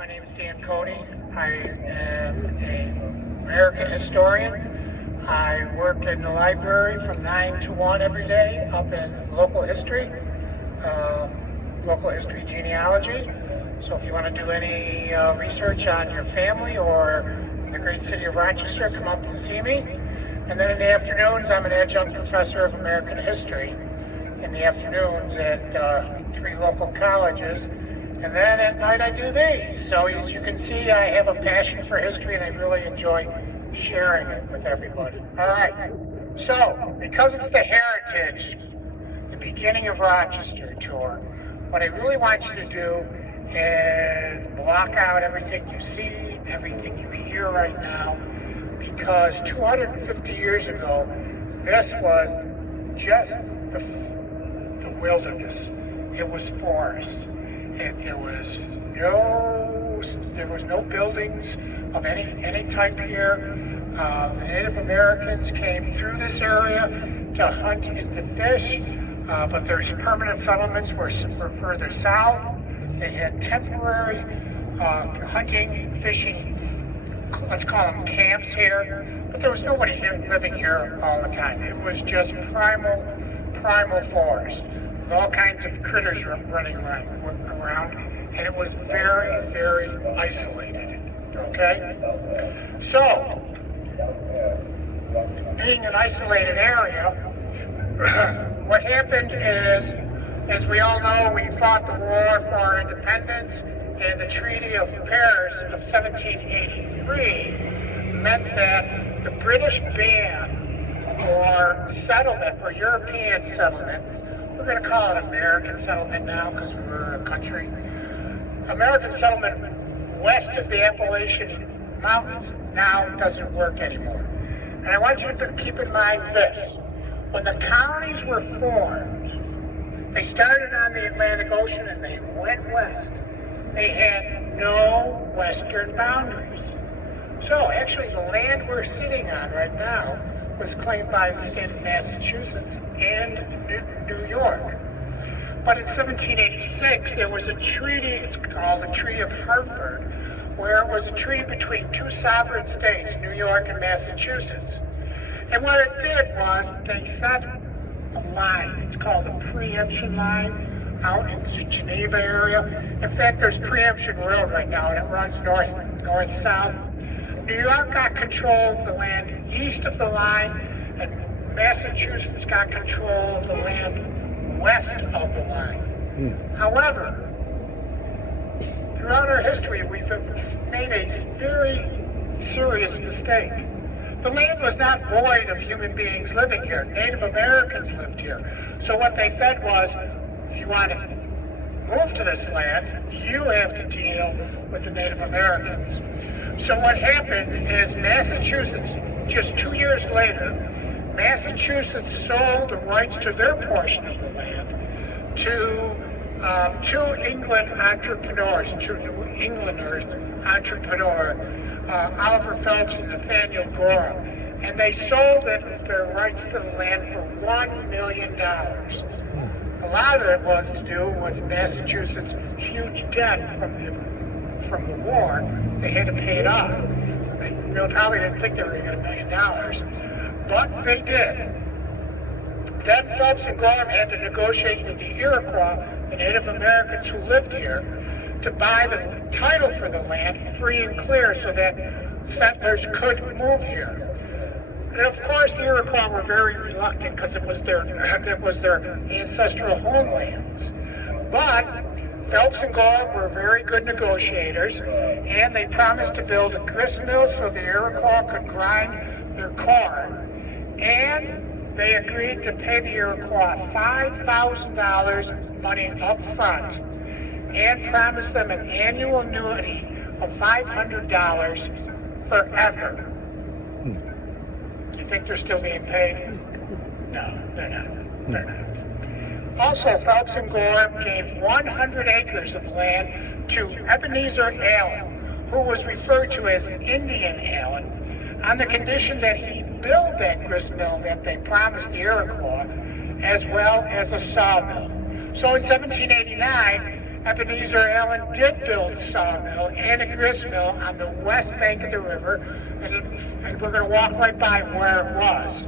My name is Dan Cody. I am an American historian. I work in the library from 9 to 1 every day up in local history genealogy. So if you want to do any research on your family or the great city of Rochester, come up and see me. And then in the afternoons, I'm an adjunct professor of American history in the afternoons at 3 local colleges. And then at night I do these. So as you can see, I have a passion for history and I really enjoy sharing it with everybody. All right. So because it's the Heritage, the beginning of Rochester tour, what I really want you to do is block out everything you see, everything you hear right now, because 250 years ago, this was just the wilderness. It was forest. There was no buildings of any type here. The Native Americans came through this area to hunt and to fish, but there's permanent settlements were further south. They had temporary hunting, fishing, let's call them camps here, but there was nobody here living here all the time. It was just primal forest with all kinds of critters running around, and it was very, very isolated, okay? So, being an isolated area, what happened is, as we all know, we fought the war for our independence, and the Treaty of Paris of 1783 meant that the British ban for settlement, for European settlement, we're going to call it American settlement now because we're a country, American settlement west of the Appalachian Mountains now doesn't work anymore. And I want you to keep in mind this. When the colonies were formed, they started on the Atlantic Ocean and they went west. They had no western boundaries. So actually the land we're sitting on right now was claimed by the state of Massachusetts and New York. But in 1786 there was a treaty, it's called the Treaty of Hartford, where it was a treaty between 2 sovereign states, New York and Massachusetts. And what it did was they set a line, it's called a preemption line, out in the Geneva area. In fact, there's Preemption Road right now, and it runs north-south. New York got control of the land east of the line, and Massachusetts got control of the land west of the line. However, throughout our history, we've made a very serious mistake. The land was not void of human beings living here. Native Americans lived here. So what they said was, if you want to move to this land, you have to deal with the Native Americans. So what happened is Massachusetts, just 2 years later, Massachusetts sold the rights to their portion of the land to 2 England entrepreneurs, 2 New Englanders entrepreneur, Oliver Phelps and Nathaniel Gorham, and they sold their rights to the land for $1 million. A lot of it was to do with Massachusetts' huge debt from the war. They had to pay it off. So they probably didn't think they were going to get $1 million, but they did. Then Phelps and Gorham had to negotiate with the Iroquois, the Native Americans who lived here, to buy the title for the land free and clear so that settlers could move here. And of course the Iroquois were very reluctant because it was their ancestral homelands. But Phelps and Gorham were very good negotiators, and they promised to build a grist mill so the Iroquois could grind their corn. And they agreed to pay the Iroquois $5,000 money up front and promised them an annual annuity of $500 forever. Do you think they're still being paid? No, they're not. They're not. Also, Phelps and Gorham gave 100 acres of land to Ebenezer Allen, who was referred to as Indian Allen, on the condition that he build that grist mill that they promised the Iroquois, as well as a sawmill. So in 1789, Ebenezer Allen did build a sawmill and a grist mill on the west bank of the river, and we're going to walk right by where it was.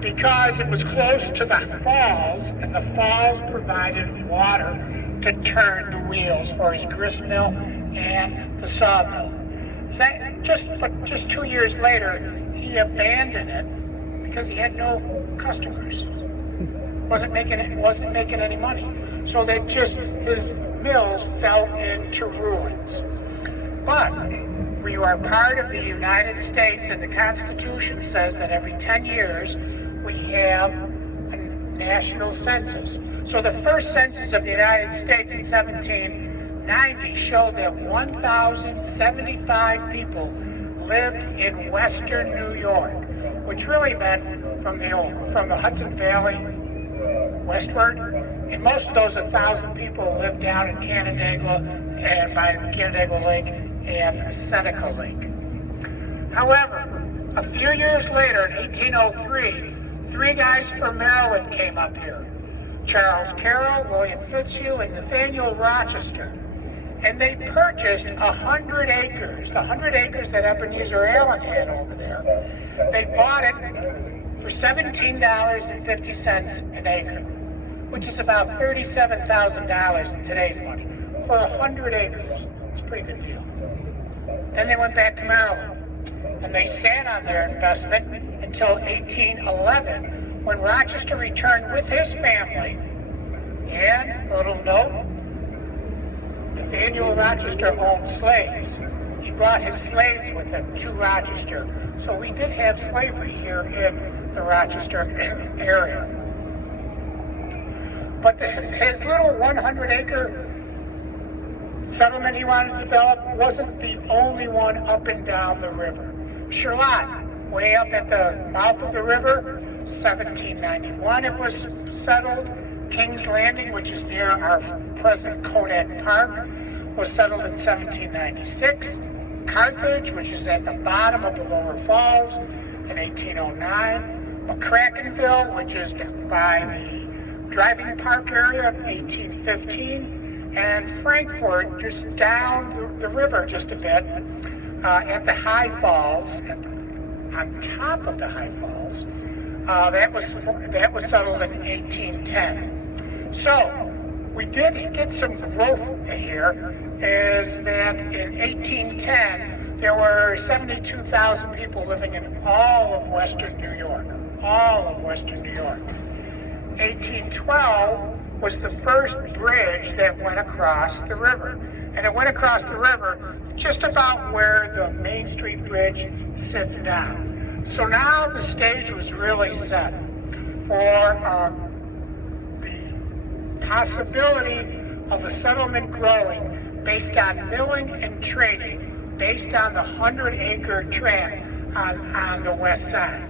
Because it was close to the falls, and the falls provided water to turn the wheels for his grist mill and the sawmill. So just 2 years later, he abandoned it because he had no customers. Wasn't making any money. So his mills fell into ruins. But we are part of the United States, and the Constitution says that every 10 years we have a national census. So the first census of the United States in 1790 showed that 1,075 people lived in western New York, which really meant from the Hudson Valley westward. And most of those 1,000 people lived down in Canandaigua and by Canandaigua Lake and Seneca Lake. However, a few years later, in 1803, 3 guys from Maryland came up here. Charles Carroll, William Fitzhugh, and Nathaniel Rochester. And they purchased 100 acres, the 100 acres that Ebenezer Allen had over there. They bought it for $17.50 an acre, which is about $37,000 in today's money, for 100 acres. It's a pretty good deal. Then they went back to Maryland, and they sat on their investment until 1811, when Rochester returned with his family. And, a little note, Nathaniel Rochester owned slaves. He brought his slaves with him to Rochester. So we did have slavery here in the Rochester area. But his little 100-acre settlement he wanted to develop wasn't the only one up and down the river. Charlotte, way up at the mouth of the river, 1791 it was settled. King's Landing, which is near our present Kodak Park, was settled in 1796. Carthage, which is at the bottom of the Lower Falls, in 1809. McCrackenville, which is by the driving park area, 1815. And Frankfort, just down the river just a bit, at the High Falls, on top of the High Falls, that was settled in 1810. So we did get some growth here. Is that in 1810 there were 72,000 people living in all of Western New York. All of Western New York. 1812 was the first bridge that went across the river. And it went across the river just about where the Main Street Bridge sits down. So now the stage was really set for the possibility of a settlement growing based on milling and trading, based on the 100-acre tract on the west side.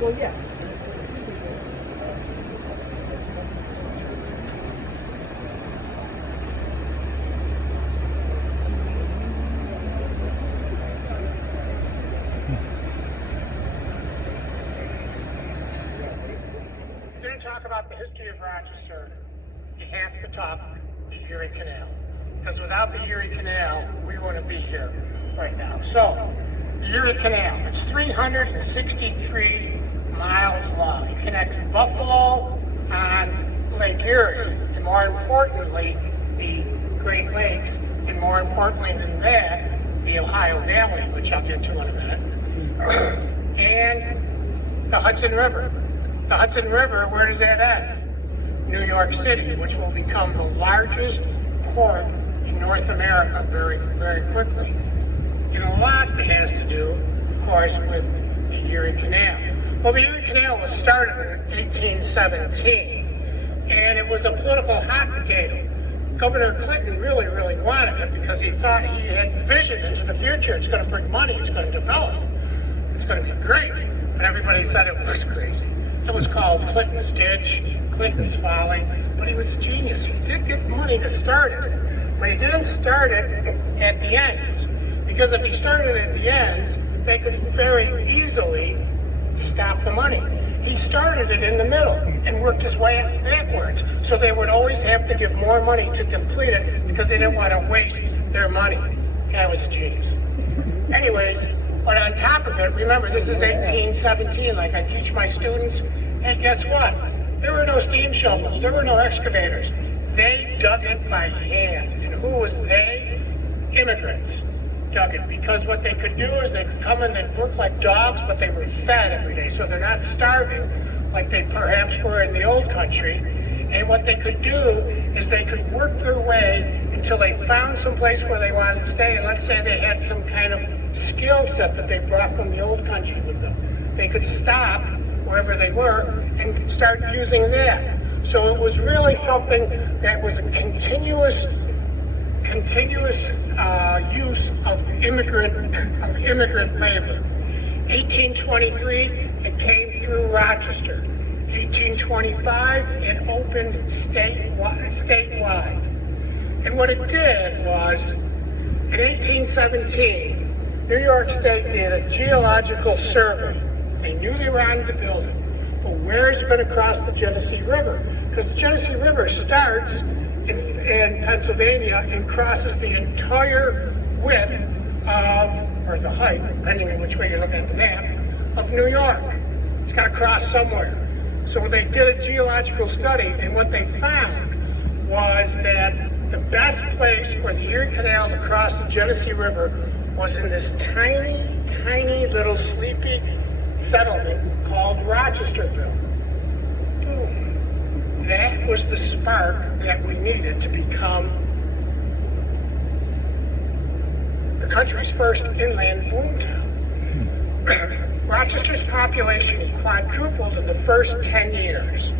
Well, yeah. When you talk about the history of Rochester, you have to talk the Erie Canal. Because without the Erie Canal, we wouldn't be here right now. So, the Erie Canal, it's 363 miles long. It connects Buffalo on Lake Erie, and more importantly, the Great Lakes, and more importantly than that, the Ohio Valley, which I'll get to in a minute, and the Hudson River. The Hudson River, where does that end? New York City, which will become the largest port in North America very, very quickly. And a lot that has to do, of course, with the Erie Canal. Well, the Erie Canal was started in 1817, and it was a political hot potato. Governor Clinton really, really wanted it because he thought he had vision into the future. It's going to bring money, it's going to develop, it's going to be great. But everybody said it was crazy. It was called Clinton's Ditch, Clinton's Folly, but he was a genius. He did get money to start it, but he didn't start it at the ends. Because if he started at the ends, they could very easily stop the money. He started it in the middle and worked his way backwards. So they would always have to give more money to complete it because they didn't want to waste their money. Guy was a genius. Anyways, but on top of it, remember this is 1817, like I teach my students. And guess what? There were no steam shovels, there were no excavators. They dug it by hand. And who was they? Immigrants dug it, because what they could do is they could come in and work like dogs, but they were fed every day, so they're not starving like they perhaps were in the old country. And what they could do is they could work their way until they found some place where they wanted to stay. And let's say they had some kind of skill set that they brought from the old country with them. They could stop wherever they were and start using that. So it was really something that was a continuous use of immigrant labor. 1823, it came through Rochester. 1825, it opened statewide. And what it did was, in 1817, New York State did a geological survey. They knew they wanted to build it, but where is it going to cross the Genesee River? Because the Genesee River starts in Pennsylvania and crosses the entire width of, or the height, depending on which way you look at the map, of New York. It's got to cross somewhere. So they did a geological study, and what they found was that the best place for the Erie Canal to cross the Genesee River was in this tiny, tiny little sleepy settlement called Rochesterville. Boom. That was the spark that we needed to become the country's first inland boomtown. Rochester's population quadrupled in the first 10 years.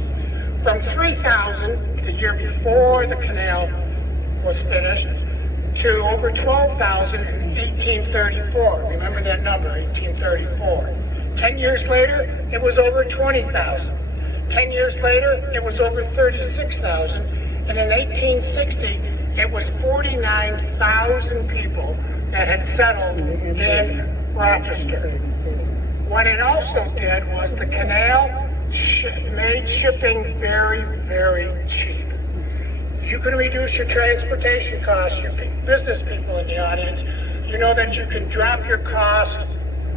From 3,000 the year before the canal was finished to over 12,000 in 1834. Remember that number, 1834. 10 years later, it was over 20,000. 10 years later, it was over 36,000. And in 1860, it was 49,000 people that had settled in Rochester. What it also did was the canal made shipping very, very cheap. If you can reduce your transportation costs, you business people in the audience, you know that you can drop your cost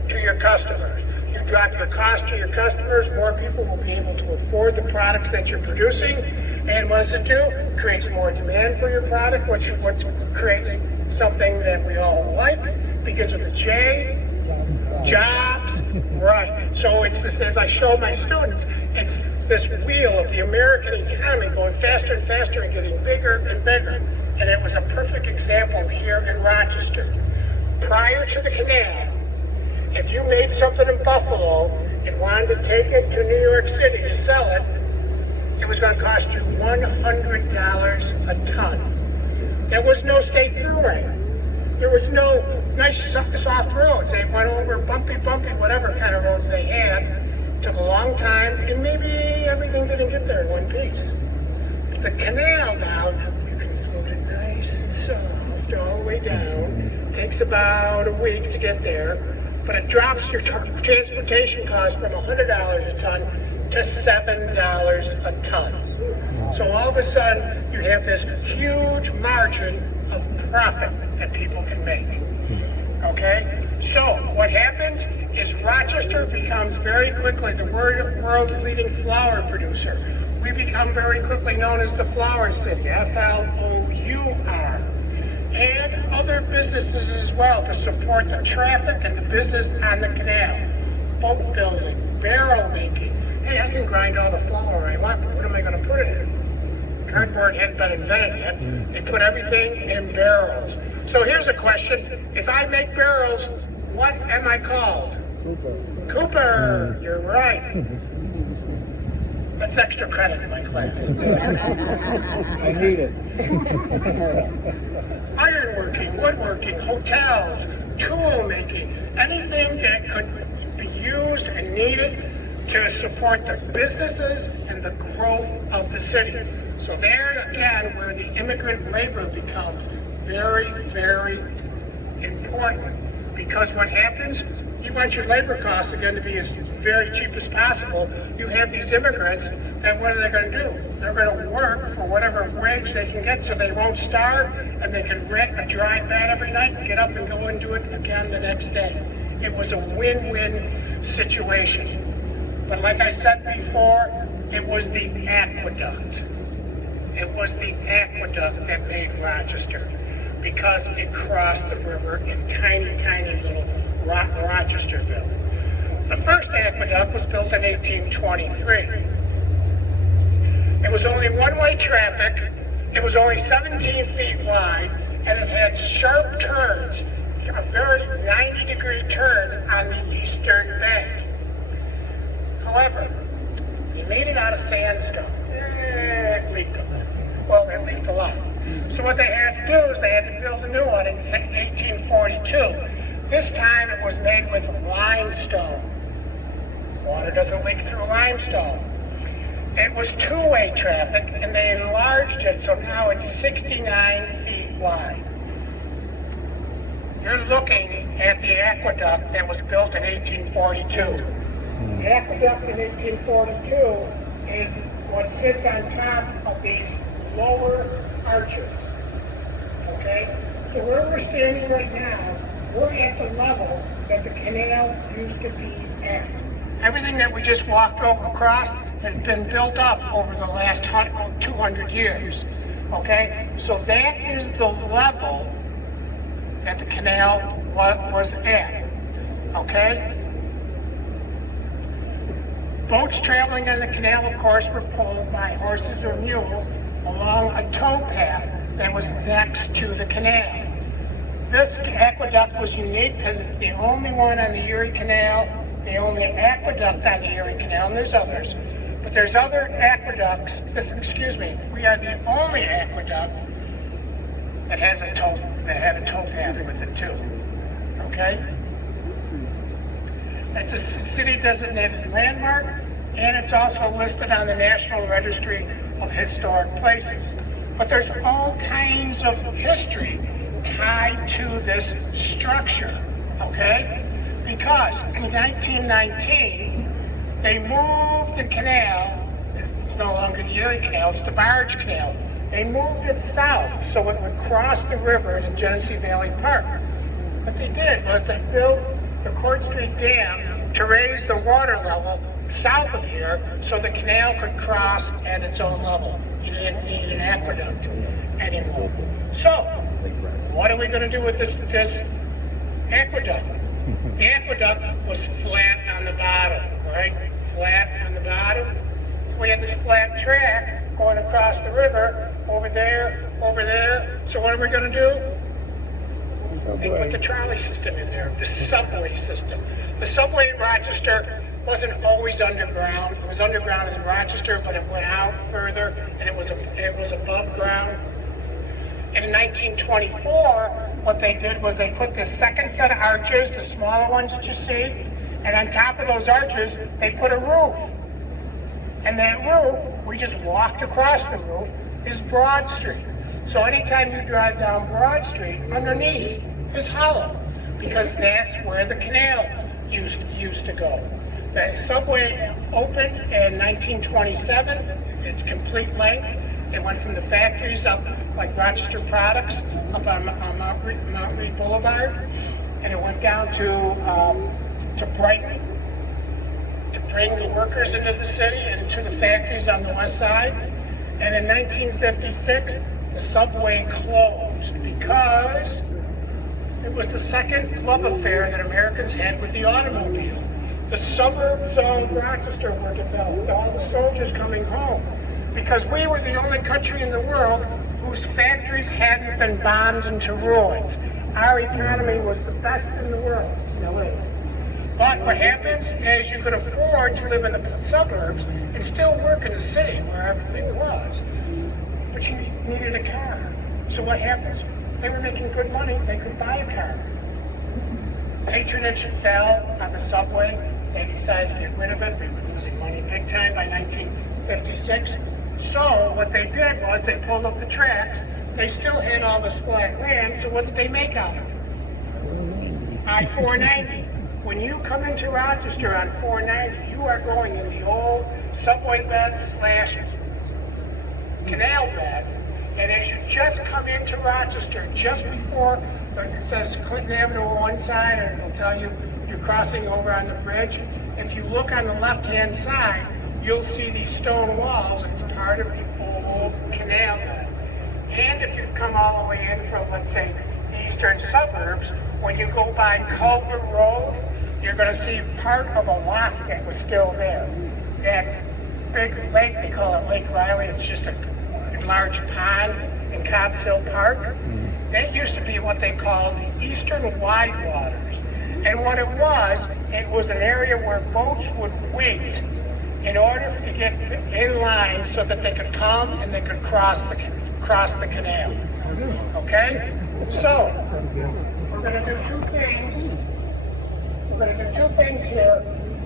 to your customers. You drop your cost to your customers, more people will be able to afford the products that you're producing. And what does it do? It creates more demand for your product, which creates something that we all like, begins with a J, jobs, right. So it's this, as I show my students, it's this wheel of the American economy going faster and faster and getting bigger and bigger. And it was a perfect example here in Rochester. Prior to the canal, if you made something in Buffalo and wanted to take it to New York City to sell it, it was going to cost you $100 a ton. There was no state thruway. There was no nice soft roads. They went over bumpy, whatever kind of roads they had. Took a long time, and maybe everything didn't get there in one piece. The canal now, you can float it nice and soft all the way down. Takes about a week to get there. But it drops your transportation cost from $100 a ton to $7 a ton. So all of a sudden, you have this huge margin of profit that people can make. Okay? So what happens is Rochester becomes very quickly the world's leading flour producer. We become very quickly known as the Flour City, F-L-O-U-R. And other businesses as well to support the traffic and the business on the canal. Boat building, barrel making. Hey, I can grind all the flour I want, but what am I going to put it in? Cardboard hadn't been invented yet. They put everything in barrels. So here's a question. If I make barrels, what am I called? Cooper. You're right. That's extra credit in my class. I need it. Ironworking, woodworking, hotels, tool making, anything that could be used and needed to support the businesses and the growth of the city. So there again, where the immigrant labor becomes very, very important, because what happens, you want your labor costs again to be as very cheap as possible. You have these immigrants, and what are they going to do? They're going to work for whatever wage they can get so they won't starve, and they can rent a dry bed every night and get up and go and do it again the next day. It was a win-win situation. But like I said before, it was the aqueduct. It was the aqueduct that made Rochester, because it crossed the river in tiny, tiny little Rochesterville. The first aqueduct was built in 1823. It was only one-way traffic, it was only 17 feet wide, and it had sharp turns, a very 90-degree turn on the eastern bank. However, they made it out of sandstone. It leaked a lot. Well, it leaked a lot. So what they had to do is they had to build a new one in 1842. This time it was made with limestone. Water doesn't leak through limestone. It was two-way traffic, and they enlarged it, so now it's 69 feet wide. You're looking at the aqueduct that was built in 1842. The aqueduct in 1842 is what sits on top of these lower arches. Okay? So where we're standing right now, we're at the level that the canal used to be at. Everything that we just walked across has been built up over the last 200 years. Okay? So that is the level that the canal was at. Okay? Boats traveling on the canal, of course, were pulled by horses or mules along a towpath that was next to the canal. This aqueduct was unique because it's the only one on the Erie Canal, the only aqueduct on the Erie Canal, and there's others. But there's other aqueducts, we are the only aqueduct that has a towpath with it too. Okay? It's a city designated landmark, and it's also listed on the National Registry of Historic Places. But there's all kinds of history tied to this structure, okay? Because in 1919, they moved the canal. It's no longer the Erie Canal, it's the Barge Canal. They moved it south so it would cross the river in Genesee Valley Park. What they did was they built the Court Street Dam to raise the water level south of here so the canal could cross at its own level. You didn't need an aqueduct anymore. So, what are we going to do with this aqueduct? The aqueduct was flat on the bottom, right? Flat on the bottom. So we had this flat track going across the river, over there, over there. So what are we going to do? They put the trolley system in there, the subway system. The subway in Rochester wasn't always underground. It was underground in Rochester, but it went out further, and it was above ground. And in 1924, what they did was they put this second set of arches, the smaller ones that you see, and on top of those arches, they put a roof. And that roof, we just walked across the roof, is Broad Street. So anytime you drive down Broad Street, underneath is hollow, because that's where the canal used to go. The subway opened in 1927, its complete length. It went from the factories up, like Rochester Products, up on Mount Reed Boulevard, and it went down to Brighton to bring the workers into the city and to the factories on the west side. And in 1956, the subway closed because it was the second love affair that Americans had with the automobile. The suburbs of Rochester were developed, all the soldiers coming home, because we were the only country in the world whose factories hadn't been bombed into ruins. Our economy was the best in the world, it still is. But what happens is you could afford to live in the suburbs and still work in the city where everything was. But you needed a car. So what happens? They were making good money, they could buy a car. Patronage fell on the subway. They decided to get rid of it. They were losing money big time by 1956. So what they did was they pulled up the tracks. They still had all this flat land, so what did they make out of it? I-490. When you come into Rochester on 490, you are going in the old subway bed slash canal bed. And as you just come into Rochester, just before it says Clinton Avenue on one side, and it'll tell you you're crossing over on the bridge. If you look on the left-hand side, you'll see these stone walls. It's part of the old canal bed. And if you've come all the way in from, let's say, the eastern suburbs, when you go by Culver Road, you're going to see part of a lock that was still there. That big lake, they call it Lake Riley, it's just a enlarged pond in Cobb's Hill Park. That used to be what they called the Eastern Widewaters. And what it was an area where boats would wait in order to get in line so that they could come and they could cross the canal. Okay? So, we're going to do two things. We're going to do two things here.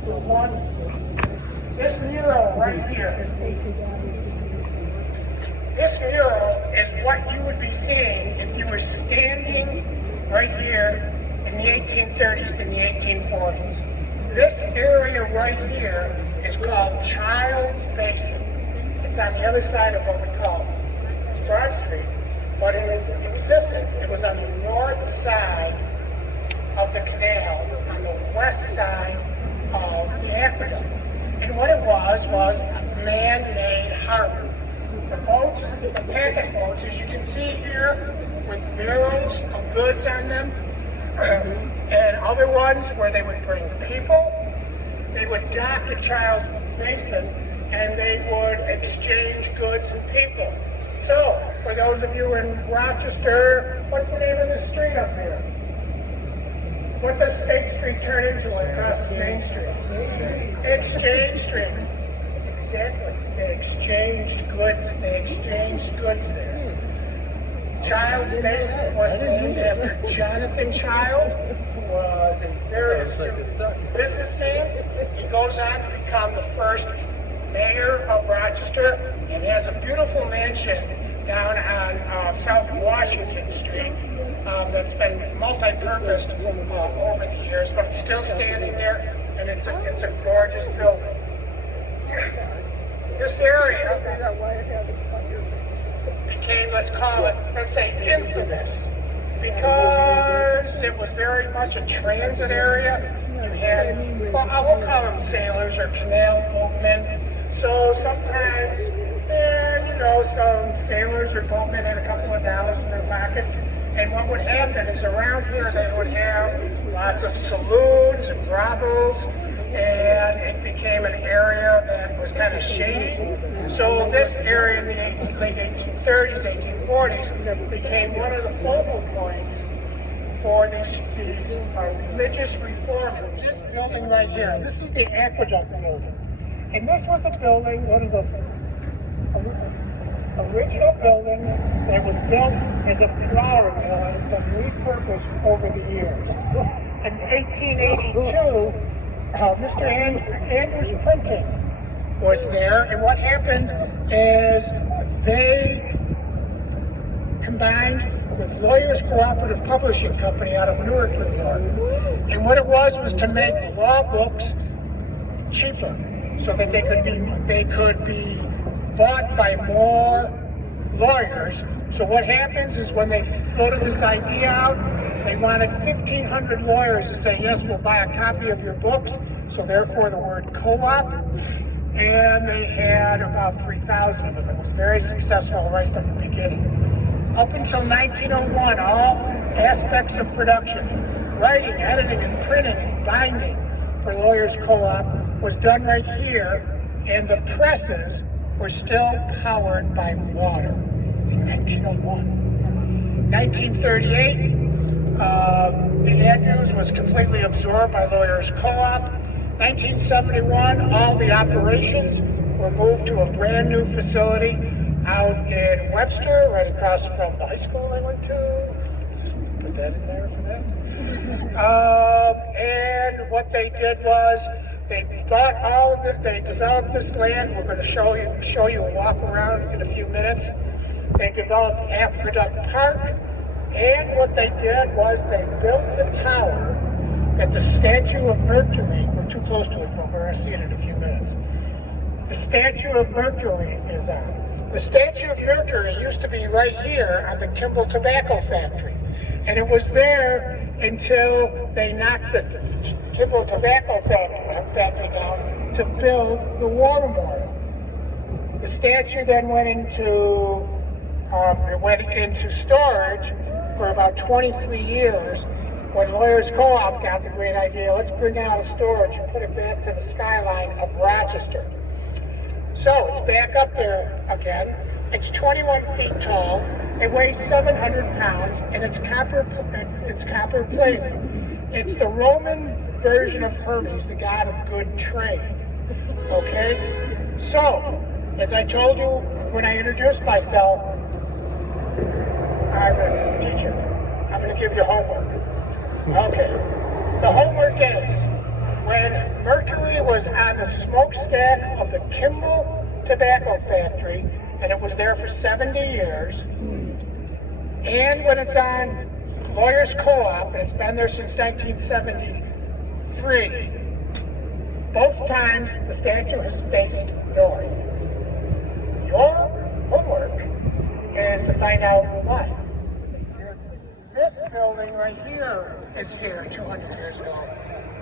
One, this mural right here. This mural is what you would be seeing if you were standing right here in the 1830s and the 1840s. This area right here is called Child's Basin. It's on the other side of what we call Broad Street, but in its existence, it was on the north side of the canal, on the west side of the aqueduct. And what it was a man-made harbor. The boats, the packet boats, as you can see here, with barrels of goods on them, and other ones where they would bring people, they would dock at Child's Basin, and they would exchange goods and people. So, for those of you in Rochester, what's the name of the street up here? What does State Street turn into across Main Street? Exchange Street. Exactly. They exchanged goods there. Child's Basin was named after Jonathan Child, who was a very astute businessman. He goes on to become the first mayor of Rochester and has a beautiful mansion down on South Washington Street that's been multi-purposed over the years, but it's still standing there, and it's a gorgeous building. This area became, let's say infamous, because it was very much a transit area. You had, well, I will call them sailors or canal boatmen. So sometimes, some sailors or boatmen had a couple of dollars in their pockets. And what would happen is around here they would have lots of saloons and brothels, and it became an area that was kind of shady. So this area in the late 1830s, 1840s became one of the focal points for these religious reformers. This building right here, this is the aqueduct building. And this was a building, one of the original buildings that was built as a flour mill and has been repurposed over the years. In 1882, Mr. Andrews Printing was there, and what happened is they combined with Lawyers Cooperative Publishing Company out of Newark, New York. And what it was to make law books cheaper, so that they could be bought by more lawyers. So what happens is when they floated this idea out, they wanted 1,500 lawyers to say, yes, we'll buy a copy of your books, so therefore the word co-op, and they had about 3,000 of them. It was very successful right from the beginning. Up until 1901, all aspects of production, writing, editing, and printing, and binding for Lawyers Co-op was done right here, and the presses were still powered by water in 1901. 1938, The ad news was completely absorbed by Lawyers Co-op. 1971, all the operations were moved to a brand new facility out in Webster, right across from the high school I went to. Put that in there for them. And what they did was they bought all of it. They developed this land. We're going to show you a walk around in a few minutes. They developed Aqueduct Park, and what they did was they built the tower that the Statue of Mercury. We're too close to it, but we're going to see it in a few minutes. The Statue of Mercury is on. The Statue of Mercury used to be right here on the Kimball Tobacco Factory. And it was there until they knocked the Kimball Tobacco Factory down to build the War Memorial. The statue then went into storage for about 23 years. When Lawyers Co-op got the great idea, let's bring it out of storage and put it back to the skyline of Rochester. So it's back up there again. It's 21 feet tall. It weighs 700 pounds, and it's copper plated. It's the Roman version of Hermes, the god of good trade. Okay? So, as I told you when I introduced myself, I'm a teacher. I'm going to give you homework. Okay. The homework is, when Mercury was on the smokestack of the Kimball Tobacco Factory, and it was there for 70 years, and when it's on Lawyers Co-op, and it's been there since 1973, both times the statue has faced north. Your homework is to find out why. This building right here is here 200 years ago.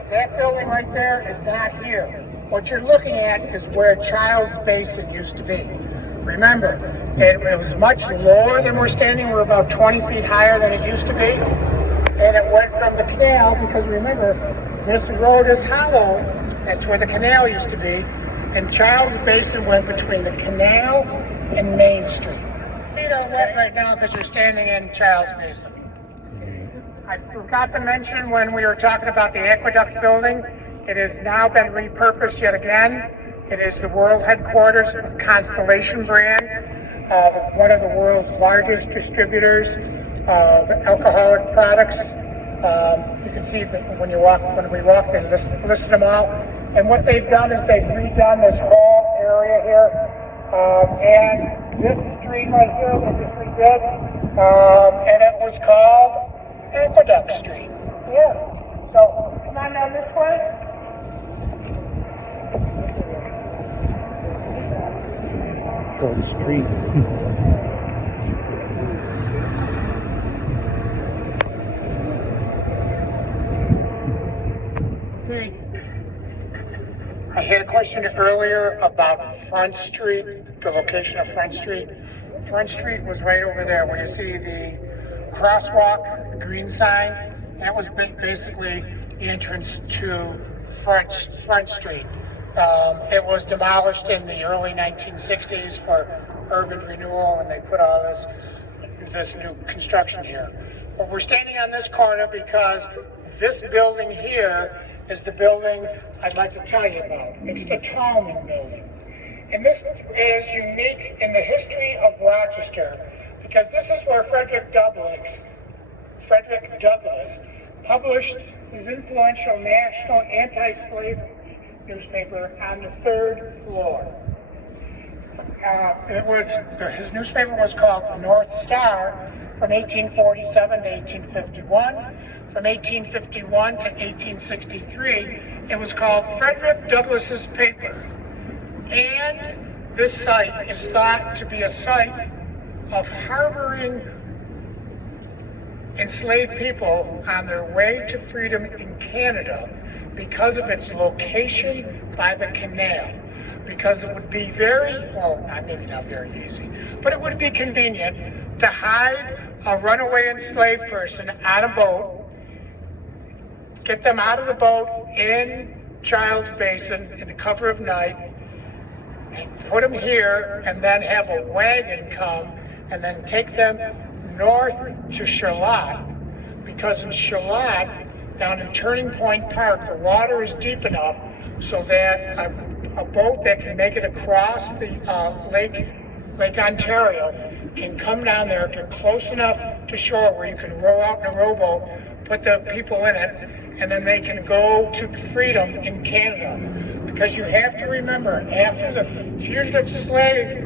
That building right there is not here. What you're looking at is where Child's Basin used to be. Remember, it was much lower than we're standing. We're about 20 feet higher than it used to be. And it went from the canal, because remember, this road is hollow. That's where the canal used to be. And Child's Basin went between the canal and Main Street. Feet are wet right now because you're standing in Child's Basin. I forgot to mention when we were talking about the Aqueduct building, it has now been repurposed yet again. It is the world headquarters of Constellation brand, one of the world's largest distributors of alcoholic products. You can see that when we walked in, listed them all. And what they've done is they've redone this whole area here. And this street right here was just redid, and it was called Aqueduct Street. Yeah. So come on down this way. Gold Street. I had a question earlier about Front Street, the location of Front Street. Front Street was right over there where you see the crosswalk, the green sign. That was basically the entrance to Front Street. It was demolished in the early 1960s for urban renewal, and they put all this new construction here. But we're standing on this corner because this building here is the building I'd like to tell you about. It's the Tallman building. And this is unique in the history of Rochester because this is where Frederick Douglass published his influential national anti-slavery newspaper on the 3rd floor. His newspaper was called North Star from 1847 to 1851. From 1851 to 1863, it was called Frederick Douglass's Paper. And this site is thought to be a site of harboring enslaved people on their way to freedom in Canada because of its location by the canal. Because it would be maybe not very easy, but it would be convenient to hide a runaway enslaved person on a boat, get them out of the boat in Child's Basin in the cover of night, and put them here, and then have a wagon come and then take them north to Charlotte, because in Charlotte, down in Turning Point Park, the water is deep enough so that a boat that can make it across the Lake Ontario can come down there, get close enough to shore where you can row out in a rowboat, put the people in it, and then they can go to freedom in Canada. Because you have to remember, after the Fugitive Slave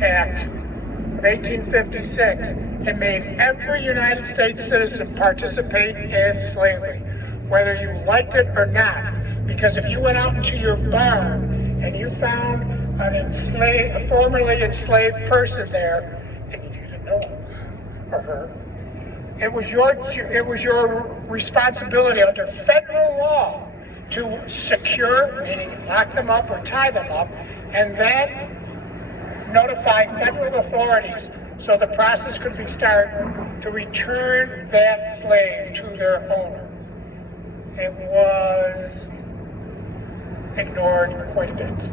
Act of 1856, it made every United States citizen participate in slavery, whether you liked it or not. Because if you went out into your barn and you found a formerly enslaved person there, and you didn't know him or her, it was your responsibility under federal law to secure, meaning lock them up or tie them up, and then notify federal authorities so the process could be started to return that slave to their owner. It was ignored quite a bit.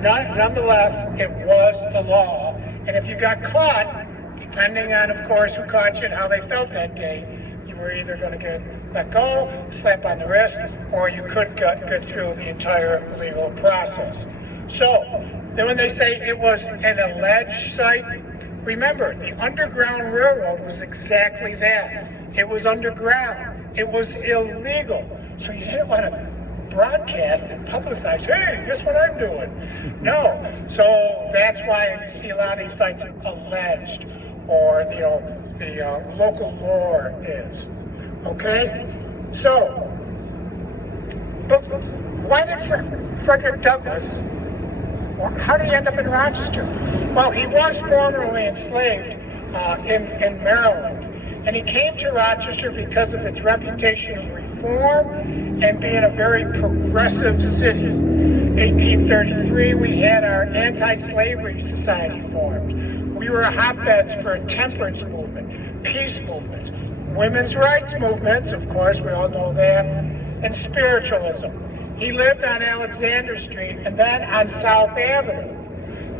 Nonetheless, it was the law, and if you got caught, depending on, of course, who caught you and how they felt that day, you were either going to get let go, slap on the wrist, or you could get through the entire legal process. So, then when they say it was an alleged site, remember, the Underground Railroad was exactly that. It was underground. It was illegal. So you didn't want to broadcast and publicize, hey, guess what I'm doing? No. So that's why you see a lot of these sites alleged, or the local lore is. Okay? So, but why did Frederick Douglass, how did he end up in Rochester? Well, he was formerly enslaved in Maryland, and he came to Rochester because of its reputation of reform and being a very progressive city. 1833, we had our anti-slavery society formed. We were hotbeds for a temperance movement, peace movements, women's rights movements, of course, we all know that, and spiritualism. He lived on Alexander Street and then on South Avenue.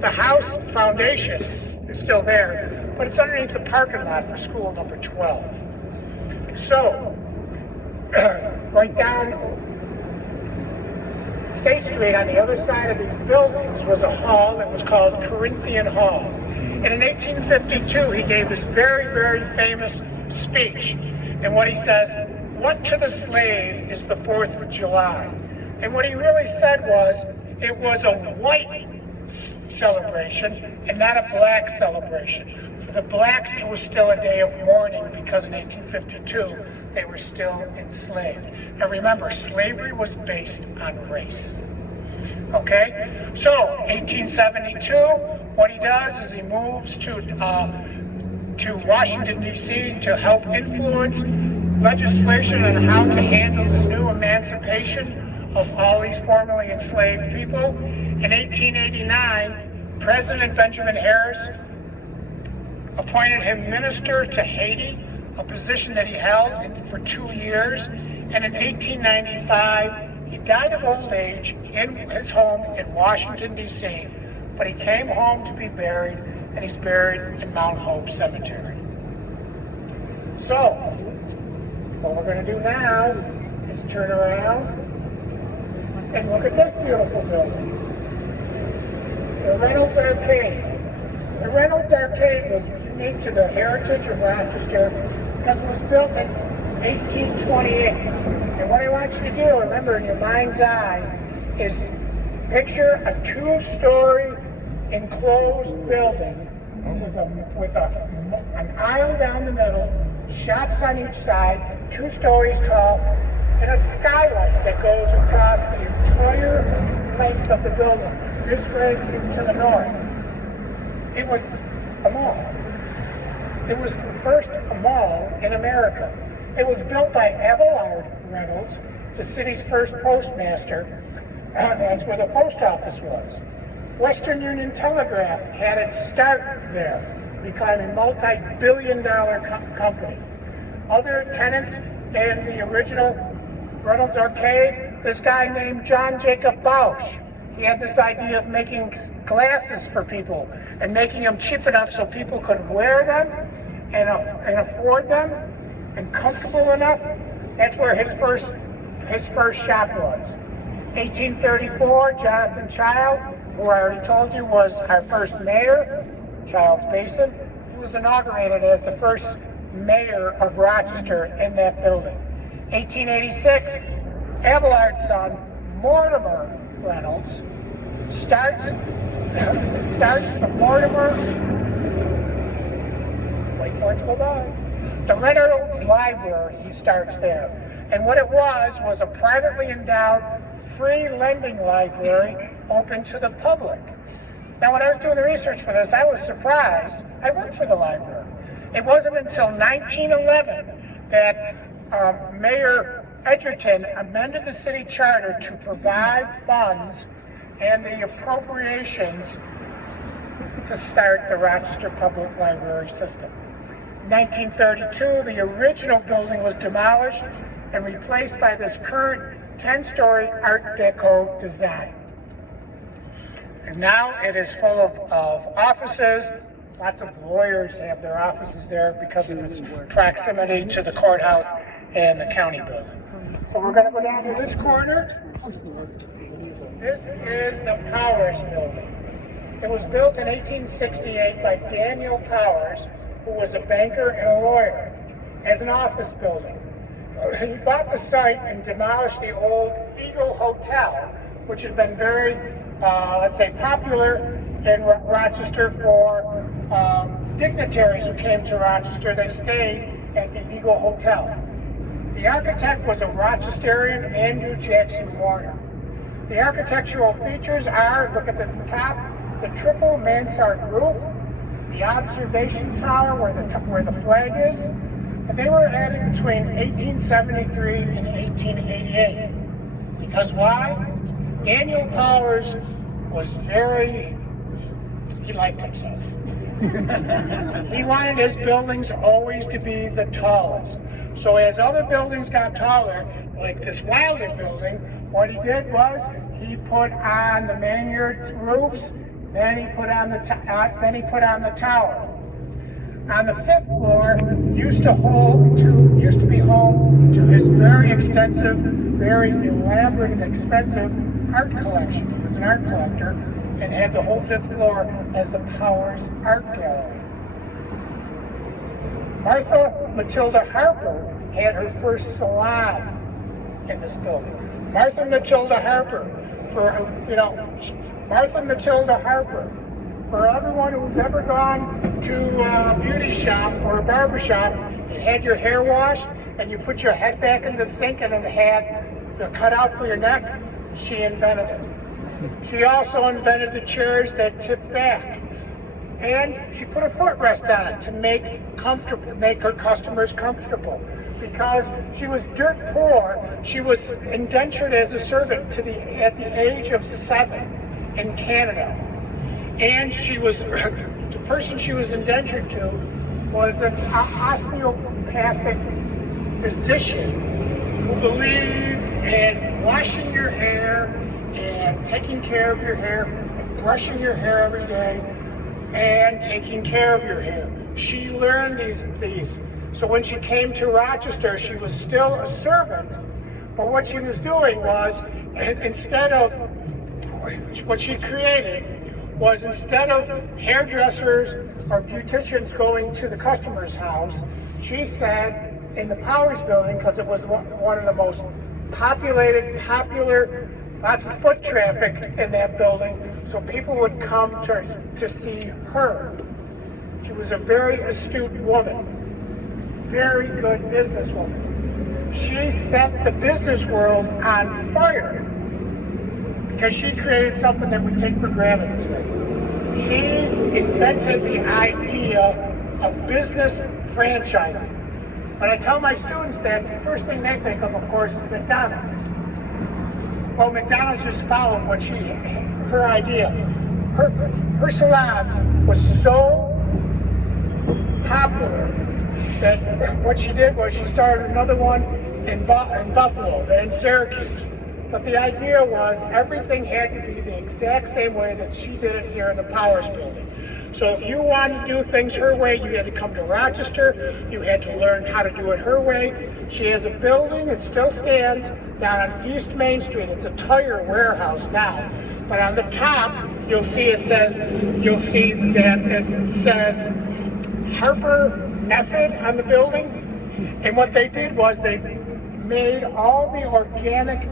The house foundation is still there, but it's underneath the parking lot for school number 12. So, right down State Street on the other side of these buildings was a hall that was called Corinthian Hall. And in 1852, he gave this very, very famous speech. And what he says, what to the slave is the 4th of July? And what he really said was, it was a white celebration and not a black celebration. For the blacks, it was still a day of mourning because in 1852, they were still enslaved. And remember, slavery was based on race. Okay? So, 1872, what he does is he moves to Washington, D.C. to help influence legislation on how to handle the new emancipation of all these formerly enslaved people. In 1889, President Benjamin Harris appointed him minister to Haiti, a position that he held for 2 years. And in 1895, he died of old age in his home in Washington, D.C., but he came home to be buried, and he's buried in Mount Hope Cemetery. So, what we're going to do now is turn around and look at this beautiful building. The Reynolds Arcade. The Reynolds Arcade was unique to the heritage of Rochester because it was built in 1828. And what I want you to do, remember in your mind's eye, is picture a 2-story enclosed building with an aisle down the middle, shops on each side, 2 stories tall, and a skylight that goes across the entire length of the building, this way to the north. It was a mall. It was the first mall in America. It was built by Abelard Reynolds, the city's first postmaster. That's where the post office was. Western Union Telegraph had its start there, becoming a multi-billion-dollar company. Other tenants in the original Reynolds Arcade, this guy named John Jacob Bausch. He had this idea of making glasses for people and making them cheap enough so people could wear them and afford them. and comfortable enough, that's where his first shop was. 1834, Jonathan Child, who I already told you was our first mayor, Charles Basin, he was inaugurated as the first mayor of Rochester in that building. 1886, Abelard's son, Mortimer Reynolds, starts the Mortimer, wait for it to go by, the Reynolds Library. He starts there. And what it was a privately endowed free lending library open to the public. Now, when I was doing the research for this, I was surprised. I worked for the library. It wasn't until 1911 that Mayor Edgerton amended the city charter to provide funds and the appropriations to start the Rochester Public Library system. In 1932, the original building was demolished and replaced by this current 10-story Art Deco design. And now it is full of offices. Lots of lawyers have their offices there because of its proximity to the courthouse and the county building. So we're going to go down to this corner. This is the Powers building. It was built in 1868 by Daniel Powers, who was a banker and a lawyer, as an office building. He bought the site and demolished the old Eagle Hotel, which had been very, let's say, popular in Rochester for dignitaries who came to Rochester. They stayed at the Eagle Hotel. The architect was a Rochesterian, Andrew Jackson Warner. The architectural features are, look at the top, the triple mansard roof, the observation tower where the flag is, and they were added between 1873 and 1888. Because why? Daniel Powers was he liked himself. He wanted his buildings always to be the tallest. So as other buildings got taller, like this Wilder building, what he did was he put on the mansard roofs, then he put on the tower. On the fifth floor used to be home to his very extensive, very elaborate and expensive art collection. He was an art collector and had the whole fifth floor as the Powers Art Gallery. Martha Matilda Harper had her first salon in this building. Martha Matilda Harper, for everyone who's ever gone to a beauty shop or a barber shop and had your hair washed and you put your head back in the sink and it had the cutout for your neck, she invented it. She also invented the chairs that tip back. And she put a footrest on it to make her customers comfortable. Because she was dirt poor, she was indentured as a servant at the age of 7 in Canada. And the person she was indentured to was an osteopathic physician who believed in washing your hair and taking care of your hair and brushing your hair every day and taking care of your hair. She learned these. So when she came to Rochester, she was still a servant, but what she was doing was, instead of hairdressers or beauticians going to the customer's house, she said in the Powers building, because it was one of the most popular, lots of foot traffic in that building, so people would come to see her. She was a very astute woman, very good businesswoman. She set the business world on fire because she created something that we take for granted today. She invented the idea of business franchising. When I tell my students that, the first thing they think of course, is McDonald's. Well, McDonald's just followed her idea. Her salon was so popular that what she did was she started another one in Buffalo, then in Syracuse. But the idea was everything had to be the exact same way that she did it here in the Powers building. So if you wanted to do things her way, you had to come to Rochester. You had to learn how to do it her way. She has a building, it still stands, down on East Main Street. It's a tire warehouse now. But on the top, you'll see that it says Harper Method on the building. And what they did was they made all the organic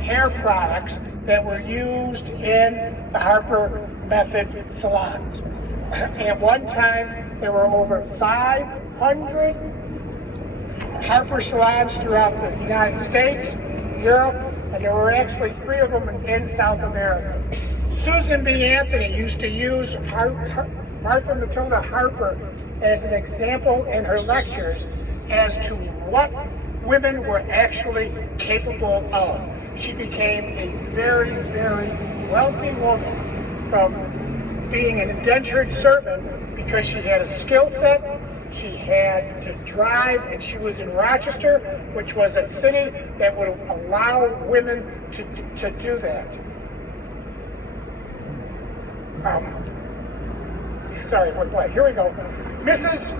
hair products that were used in the Harper Method salons. At one time, there were over 500 Harper salons throughout the United States, Europe, and there were actually 3 of them in South America. Susan B. Anthony used to use Martha Matilda Harper as an example in her lectures as to what women were actually capable of. She became a very, very wealthy woman from being an indentured servant because she had a skill set, she had to drive, and she was in Rochester, which was a city that would allow women to do that. Here we go. Mrs.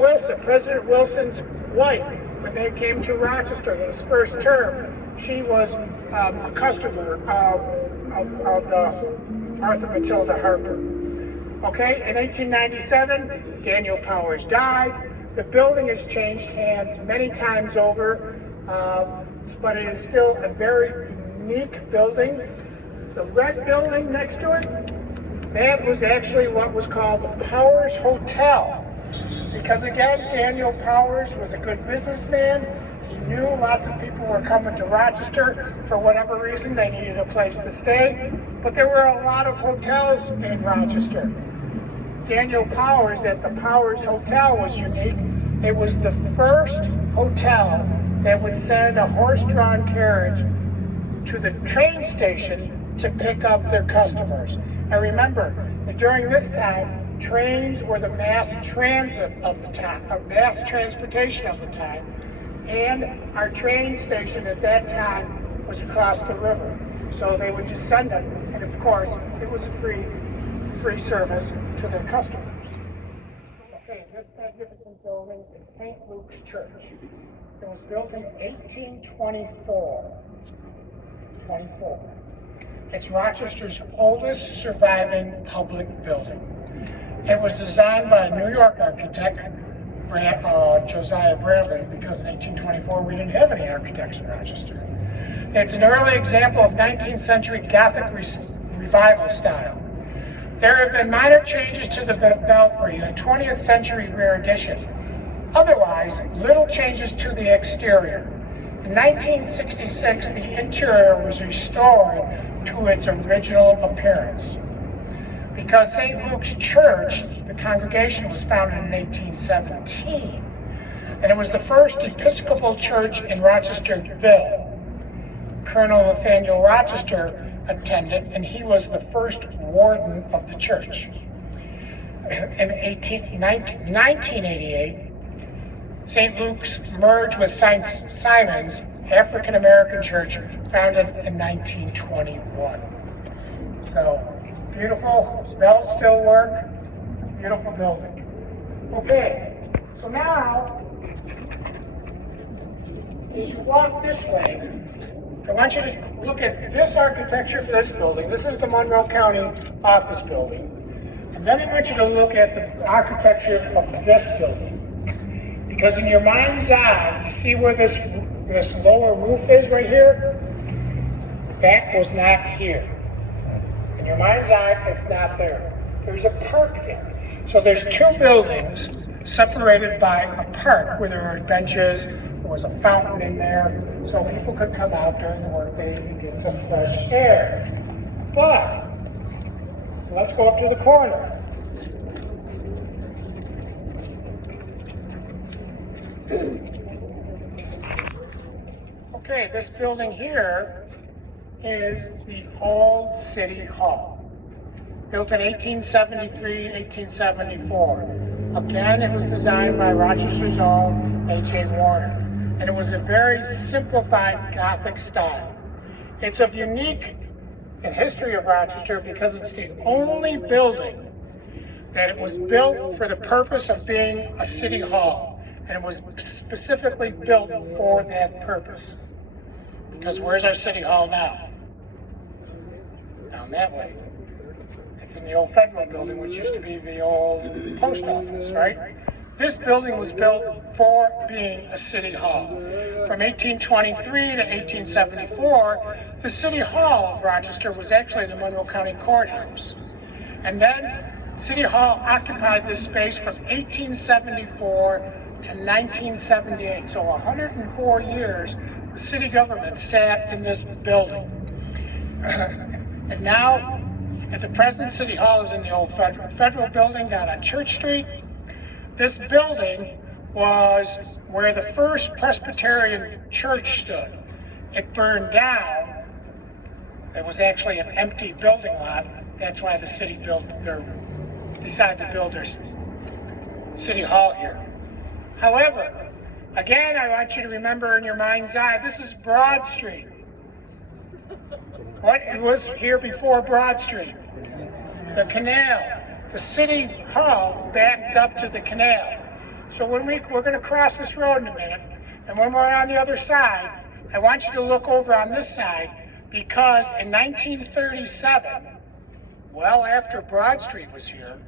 Wilson, President Wilson's wife, when they came to Rochester in his first term, she was a customer of Martha Matilda Harper. Okay, in 1897, Daniel Powers died. The building has changed hands many times over, but it is still a very unique building. The red building next to it, that was actually what was called the Powers Hotel. Because again, Daniel Powers was a good businessman. He knew lots of people were coming to Rochester for whatever reason. They needed a place to stay. But there were a lot of hotels in Rochester. Daniel Powers at the Powers Hotel was unique. It was the first hotel that would send a horse-drawn carriage to the train station to pick up their customers. And remember, during this time, trains were the mass transportation of the time, and our train station at that time was across the river. So they would just send them, and of course, it was a free service to their customers. Okay, this magnificent building is St. Luke's Church. It was built in 1824. It's Rochester's oldest surviving public building. It was designed by a New York architect, Josiah Bradley, because in 1824 we didn't have any architects in Rochester. It's an early example of 19th century Gothic revival style. There have been minor changes to the belfry, a 20th century rare addition. Otherwise, little changes to the exterior. In 1966, the interior was restored to its original appearance. Because St. Luke's Church, the congregation, was founded in 1817, and it was the first Episcopal church in Rochesterville. Colonel Nathaniel Rochester attended, and he was the first warden of the church. In 1988, St. Luke's merged with St. Simon's African American Church, founded in 1921. So, beautiful, bells still work, beautiful building. Okay, so now, as you walk this way, I want you to look at this architecture for this building. This is the Monroe County office building. And then I want you to look at the architecture of this building. Because in your mind's eye, you see where this lower roof is right here? That was not here. In your mind's eye, it's not there. There's a park there. So there's 2 buildings separated by a park where there were benches, there was a fountain in there, so people could come out during the workday and get some fresh air. But, let's go up to the corner. Okay, this building here is the old City Hall. Built in 1873, 1874. Again, it was designed by Rochester's own H.A. Warner. And it was a very simplified Gothic style. It's of unique in history of Rochester because it's the only building that it was built for the purpose of being a city hall. And it was specifically built for that purpose. Because where's our city hall now? Down that way. It's in the old federal building, which used to be the old post office, right? This building was built for being a city hall. From 1823 to 1874, the city hall of Rochester was actually the Monroe County Courthouse. And then City Hall occupied this space from 1874 to 1978. So 104 years, the city government sat in this building. And now, at the present, City Hall is in the old federal building down on Church Street. This building was where the first Presbyterian church stood. It burned down. It was actually an empty building lot. That's why the city decided to build their city hall here. However, again, I want you to remember in your mind's eye, this is Broad Street. What was here before Broad Street? The canal. The city hall backed up to the canal. So when we're going to cross this road in a minute, and when we're on the other side, I want you to look over on this side, because in 1937, well after Broad Street was here,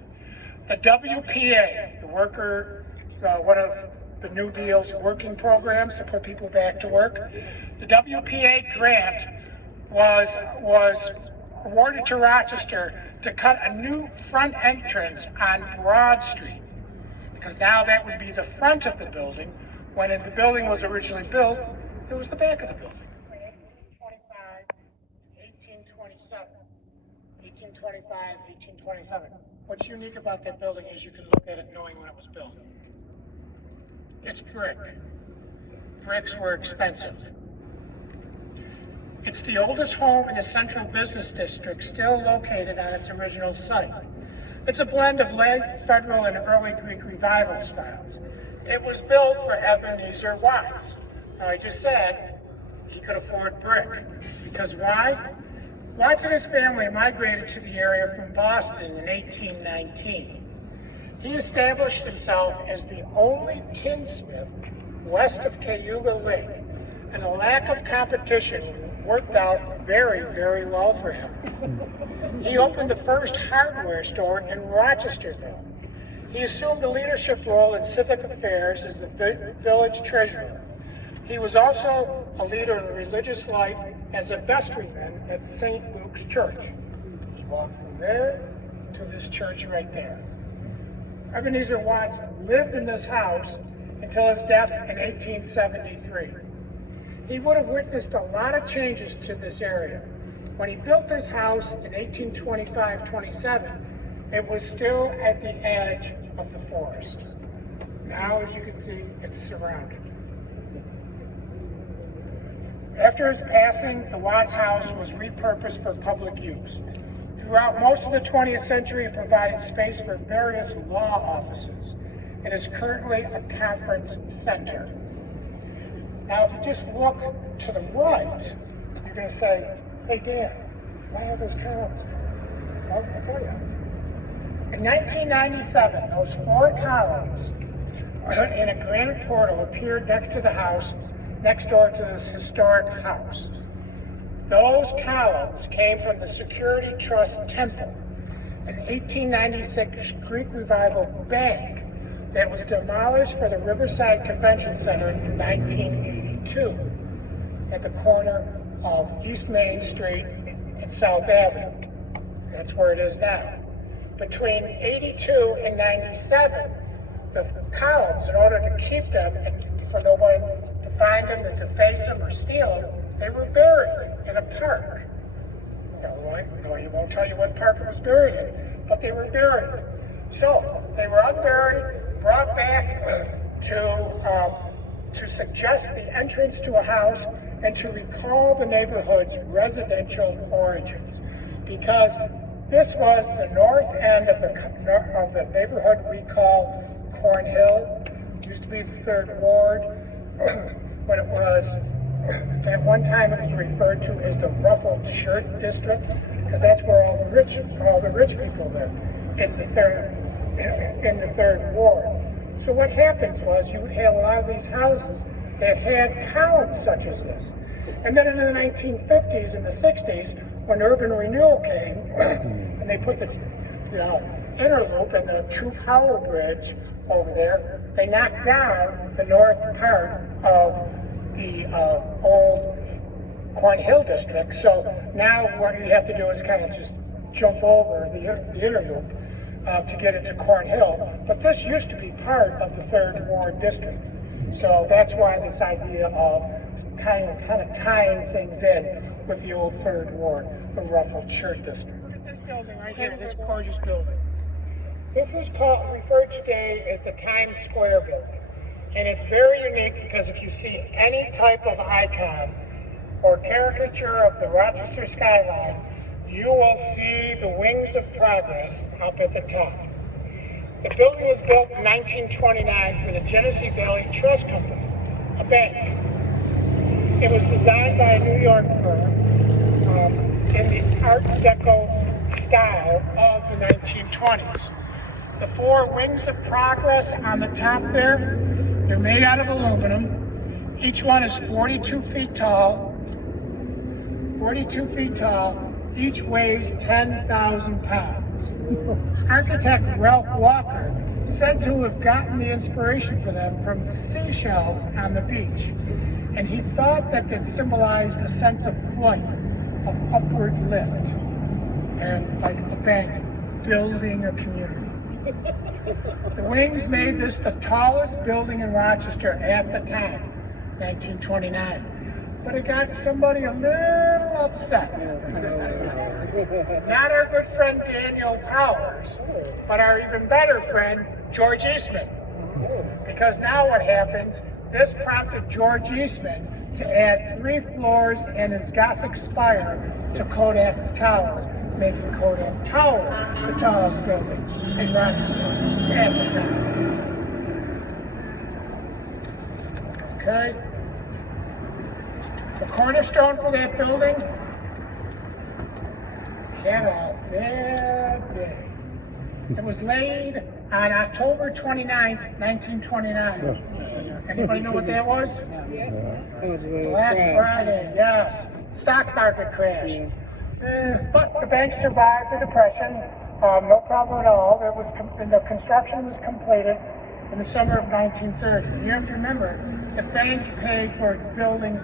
the WPA, the one of the New Deal's working programs to put people back to work, the WPA grant was awarded to Rochester to cut a new front entrance on Broad Street, because now that would be the front of the building, when the building was originally built, it was the back of the building. 1827. What's unique about that building is you can look at it knowing when it was built. It's brick. Bricks were expensive. It's the oldest home in the central business district, still located on its original site. It's a blend of late Federal and early Greek revival styles. It was built for Ebenezer Watts. Now, I just said he could afford brick. Because why? Watts and his family migrated to the area from Boston in 1819. He established himself as the only tinsmith west of Cayuga Lake, and a lack of competition worked out very, very well for him. He opened the first hardware store in Rochesterville. He assumed a leadership role in civic affairs as the village treasurer. He was also a leader in religious life as a vestryman at St. Luke's Church. He walked from there to this church right there. Ebenezer Watts lived in this house until his death in 1873. He would have witnessed a lot of changes to this area. When he built this house in 1825-27, it was still at the edge of the forest. Now, as you can see, it's surrounded. After his passing, the Watts house was repurposed for public use. Throughout most of the 20th century, it provided space for various law offices. It is currently a conference center. Now, if you just look to the right, you're going to say, hey, Dan, why have those columns? Well, I'll tell you. In 1997, those 4 columns in a granite portal appeared next to the house, next door to this historic house. Those columns came from the Security Trust Temple, an 1896 Greek Revival bank that was demolished for the Riverside Convention Center in 1982 at the corner of East Main Street and South Avenue. That's where it is now. Between 82 and 97, the columns, in order to keep them and for no one to find them and to face them or steal them, they were buried in a park. No, he won't tell you what park it was buried in, but they were buried. So they were unburied, brought back to suggest the entrance to a house and to recall the neighborhood's residential origins, because this was the north end of the neighborhood we call Cornhill. It used to be the 3rd Ward when it was At one time it was referred to as the ruffled shirt district, because that's where all the rich people live in the third ward. So what happens was you had a lot of these houses that had columns such as this. And then in the 1950s and the 60s, when urban renewal came, and they put the inner loop and the True Power Bridge over there, they knocked down the north part of the old Corn Hill district. So now what you have to do is kind of just jump over the inner loop to get into Corn Hill. But this used to be part of the third ward district. So that's why this idea of kind of tying things in with the old third ward, the ruffled shirt district. This building right here, this gorgeous building. This is referred today as the Times Square building. And it's very unique because if you see any type of icon or caricature of the Rochester skyline, you will see the Wings of Progress up at the top. The building was built in 1929 for the Genesee Valley Trust Company, a bank. It was designed by a New York firm in the Art Deco style of the 1920s. The four Wings of Progress on the top there, they're made out of aluminum. Each one is 42 feet tall. 42 feet tall. Each weighs 10,000 pounds. Architect Ralph Walker said to have gotten the inspiration for them from seashells on the beach. And he thought that it symbolized a sense of flight, of upward lift, and like a bank building a community. The Wings made this the tallest building in Rochester at the time, 1929. But it got somebody a little upset. Not our good friend Daniel Powers, but our even better friend George Eastman. Because now what happens, this prompted George Eastman to add 3 floors and his Gothic spire to Kodak Tower, making Kodak Tower the tallest building in Rochester at the time. Okay. The cornerstone for that building had a bad day. It was laid on October 29th, 1929. Anybody know what that was? Black Friday, yes. Stock market crash. But the bank survived the depression, no problem at all. The construction was completed in the summer of 1930. You have to remember, the bank paid for the building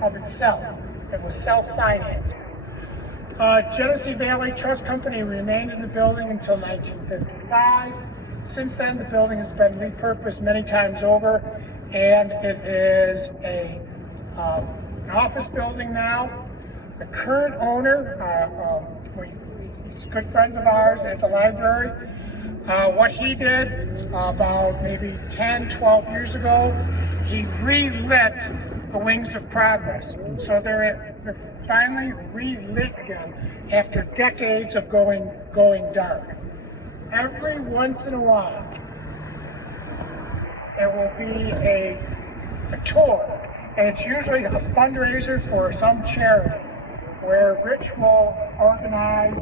of itself. It was self-financed. Genesee Valley Trust Company remained in the building until 1955. Since then, the building has been repurposed many times over, and it is an office building now. The current owner, he's good friends of ours at the library. What he did about maybe 10, 12 years ago, he relit the Wings of Progress. So they're finally relit again after decades of going dark. Every once in a while, there will be a tour, and it's usually a fundraiser for some charity, where Rich will organize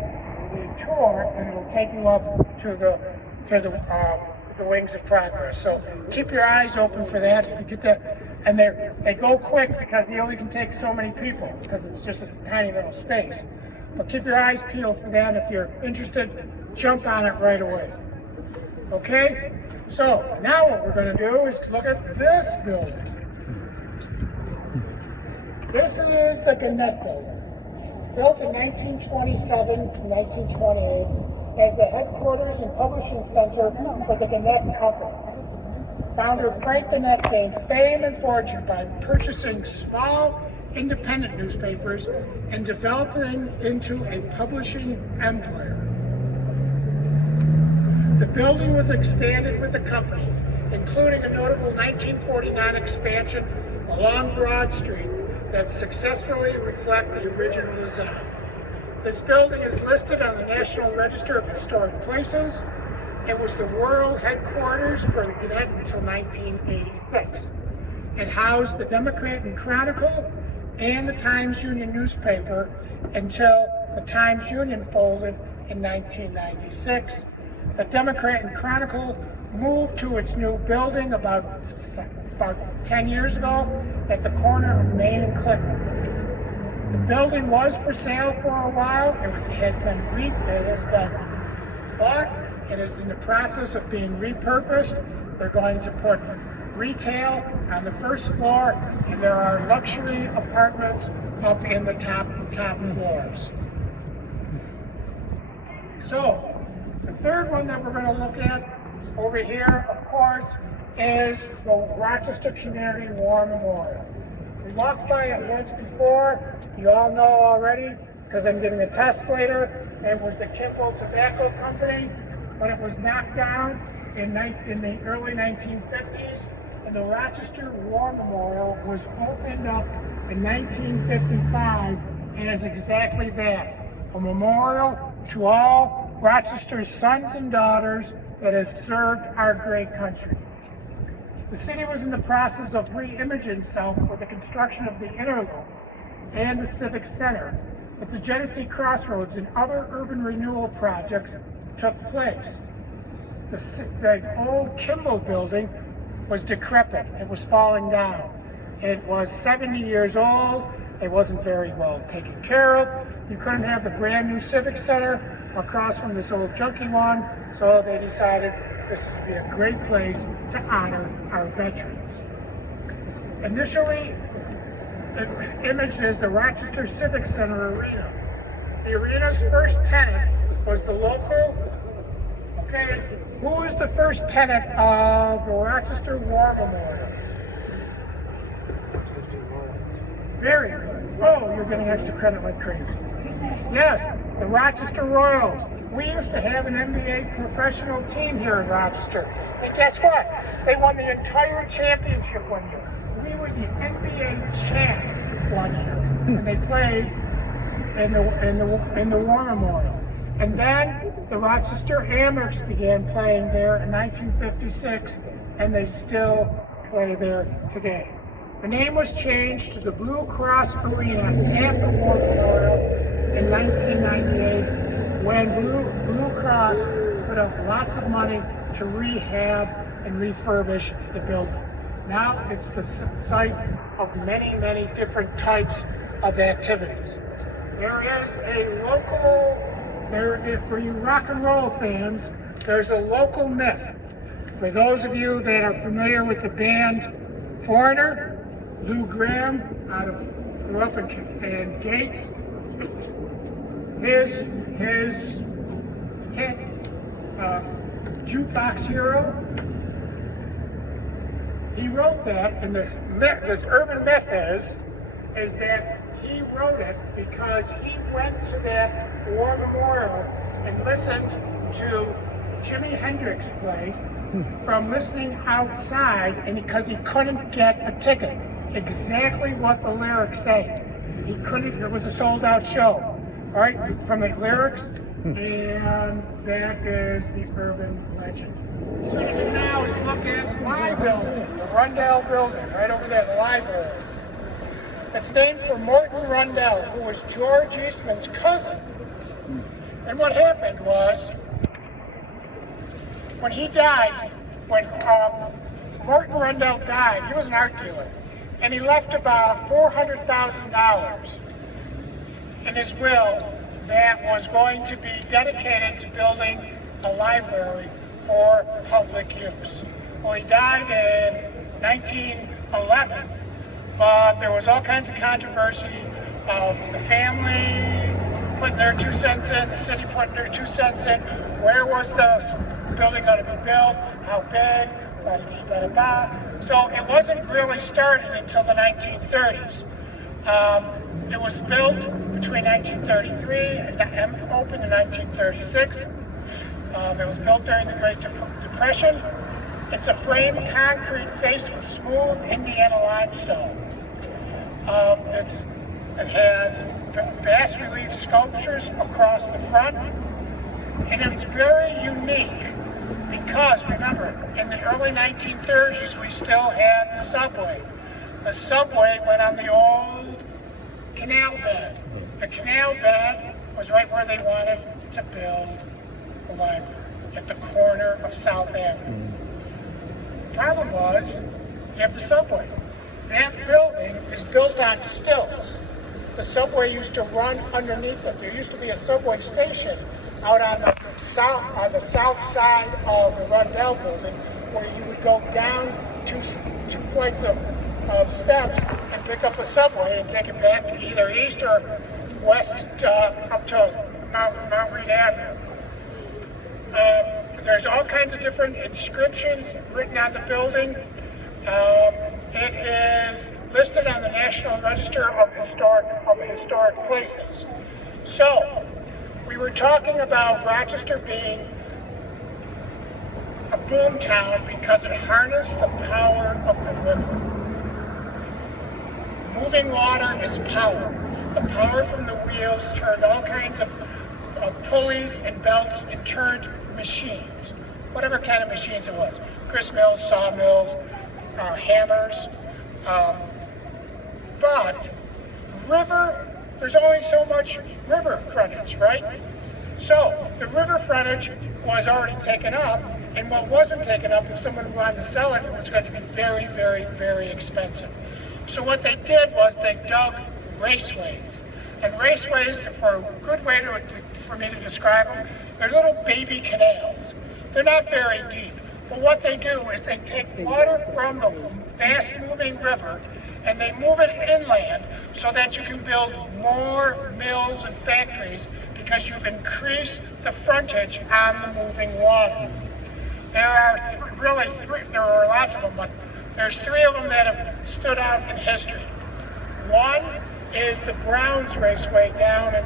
the tour and it will take you up to the Wings of Progress. So keep your eyes open for that. If you get that, and they go quick because they only can take so many people because it's just a tiny little space. But keep your eyes peeled for that. If you're interested, jump on it right away. Okay? So now what we're going to do is look at this building. This is the Gannett building. Built in 1927 to 1928 as the headquarters and publishing center for the Gannett Company. Founder Frank Gannett gained fame and fortune by purchasing small independent newspapers and developing into a publishing empire. The building was expanded with the company, including a notable 1949 expansion along Broad Street that successfully reflect the original design. This building is listed on the National Register of Historic Places. It was the world headquarters for the Gannett until 1986. It housed the Democrat and Chronicle and the Times-Union newspaper until the Times-Union folded in 1996. The Democrat and Chronicle moved to its new building about 10 years ago at the corner of Main and Clinton. The building was for sale for a while. It has been bought. It is in the process of being repurposed. They're going to put retail on the first floor, and there are luxury apartments up in the top floors. So, the third one that we're going to look at over here, of course, is the Rochester Community War Memorial. We walked by it once before. You all know already, because I'm giving a test later. It was the Kimball Tobacco Company, but it was knocked down in the early 1950s, and the Rochester War Memorial was opened up in 1955 as exactly that, a memorial to all Rochester's sons and daughters that have served our great country. The city was in the process of re-imaging itself with the construction of the Interloop and the Civic Center, but the Genesee Crossroads and other urban renewal projects took place. The old Kimball building was decrepit. It was falling down. It was 70 years old. It wasn't very well taken care of. You couldn't have the brand new Civic Center across from this old junky one, so they decided this would be a great place to honor our veterans. Initially, it imaged as the Rochester Civic Center Arena. The arena's first tenant was the local, who was the first tenant of the Rochester War Memorial? Very good. Oh, you're getting extra credit like crazy. Yes, the Rochester Royals. We used to have an NBA professional team here in Rochester. And guess what? They won the entire championship one year. We were the NBA champs one year. And they played in the War Memorial. And then the Rochester Amerks began playing there in 1956, and they still play there today. The name was changed to the Blue Cross Arena at the War Memorial in 1998 when Blue Cross put up lots of money to rehab and refurbish the building. Now it's the site of many, many different types of activities. There is a local, for you rock and roll fans, there's a local myth. For those of you that are familiar with the band Foreigner, Lou Graham grew up in Gates. His hit, Jukebox Hero, he wrote that, and this urban myth is that he wrote it because he went to that War Memorial and listened to Jimi Hendrix play from listening outside, and because he couldn't get a ticket. Exactly what the lyrics say. He couldn't, it was a sold out show. All right, from the lyrics, and that is the urban legend. So what we do now is look at the Y building, the Rundell building, right over there, the library. It's named for Morton Rundell, who was George Eastman's cousin. And what happened was, when he died, when Morton Rundell died, he was an art dealer, and he left about $400,000 in his will that was going to be dedicated to building a library for public use. Well, he died in 1911, but there was all kinds of controversy of the family putting their 2 cents in, the city putting their 2 cents in. Where was the building going to be built? How big? So it wasn't really started until the 1930s. It was built between 1933 and opened in 1936. It was built during the Great Depression. It's a framed concrete face with smooth Indiana limestone. It has bas relief sculptures across the front, and it's very unique because, remember, in the early 1930s we still had the subway. The subway went on the old canal bed. The canal bed was right where they wanted to build the library, at the corner of South Avenue. The problem was, you have the subway. That building is built on stilts. The subway used to run underneath it. There used to be a subway station out on the south side of the Rundell building, where you would go down two flights of steps and pick up a subway and take it back to either east or west up to Mount Reed Avenue. There's all kinds of different inscriptions written on the building. It is listed on the National Register of Historic Places. So, we were talking about Rochester being a boom town because it harnessed the power of the river. Moving water is power. The power from the wheels turned all kinds of pulleys and belts and turned machines, whatever kind of machines it was, grist mills, sawmills, hammers, but river, there's only so much river frontage, right? So the river frontage was already taken up, and what wasn't taken up, if someone wanted to sell it, it was going to be very, very, very expensive. So what they did was they dug raceways. And raceways, for a good way for me to describe them, they're little baby canals. They're not very deep. But what they do is they take water from the fast-moving river and they move it inland so that you can build more mills and factories because you've increased the frontage on the moving water. There are there are lots of them, but there's three of them that have stood out in history. One is the Browns Raceway down in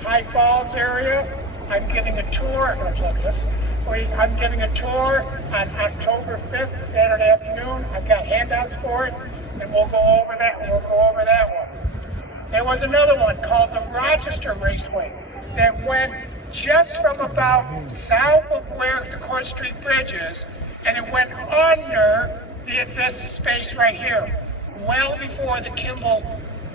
High Falls area. I'm giving a tour, I'm going to plug this. I'm giving a tour on October 5th, Saturday afternoon. I've got handouts for it, and we'll go over that one. There was another one called the Rochester Raceway that went just from about south of where the Court Street Bridge is, and it went under this space right here, well before the Kimball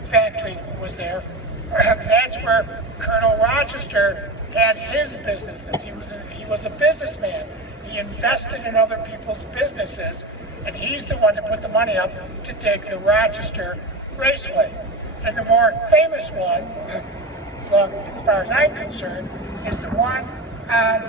factory was there. That's where Colonel Rochester had his businesses. He was a businessman. He invested in other people's businesses, and he's the one that put the money up to dig the Rochester Raceway. And the more famous one, as far as I'm concerned, is the one on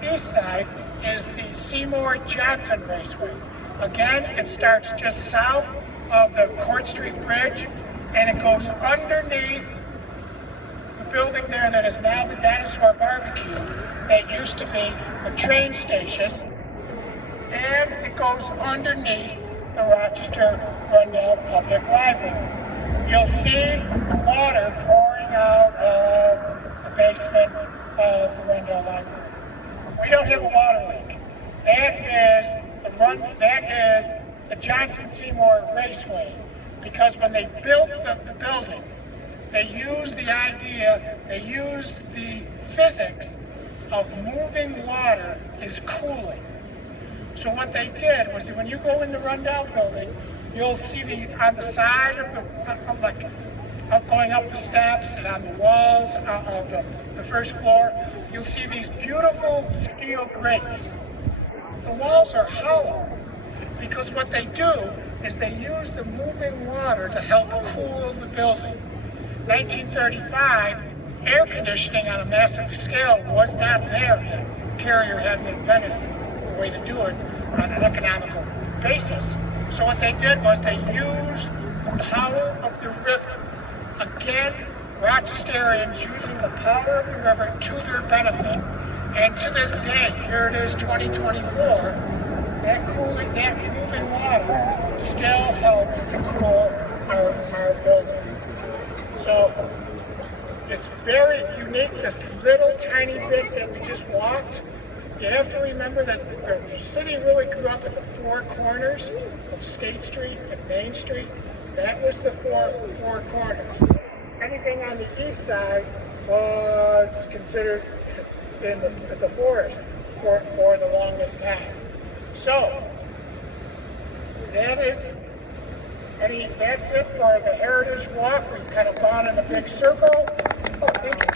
the east side, is the Seymour Johnson Raceway. Again, it starts just south of the Court Street Bridge, and it goes underneath the building there that is now the Dinosaur Barbecue that used to be a train station, and it goes underneath the Rochester Rundell Public Library. You'll see the water pouring out of the basement of the Rundell Library. We don't have a water leak. That is the Johnson Seymour Raceway, because when they built the building, they used the physics of moving water is cooling. So what they did was, when you go in the Rundell building, you'll see on the side of going up the steps and on the walls of the first floor, you'll see these beautiful steel grates. The walls are hollow because what they do is they use the moving water to help cool the building. 1935, air conditioning on a massive scale was not there yet. Carrier hadn't invented a way to do it on an economical basis. So what they did was they used the power of the river. Again, Rochesterians using the power of the river to their benefit. And to this day, here it is 2024, that moving water still helps to cool our building. So it's very unique, this little tiny bit that we just walked. You have to remember that the city really grew up at the four corners of State Street and Main Street. That was the four corners. Anything on the east side was considered in the forest for the longest time. So that is That's it for the Heritage Walk. We've kind of gone in a big circle. Oh, thank you.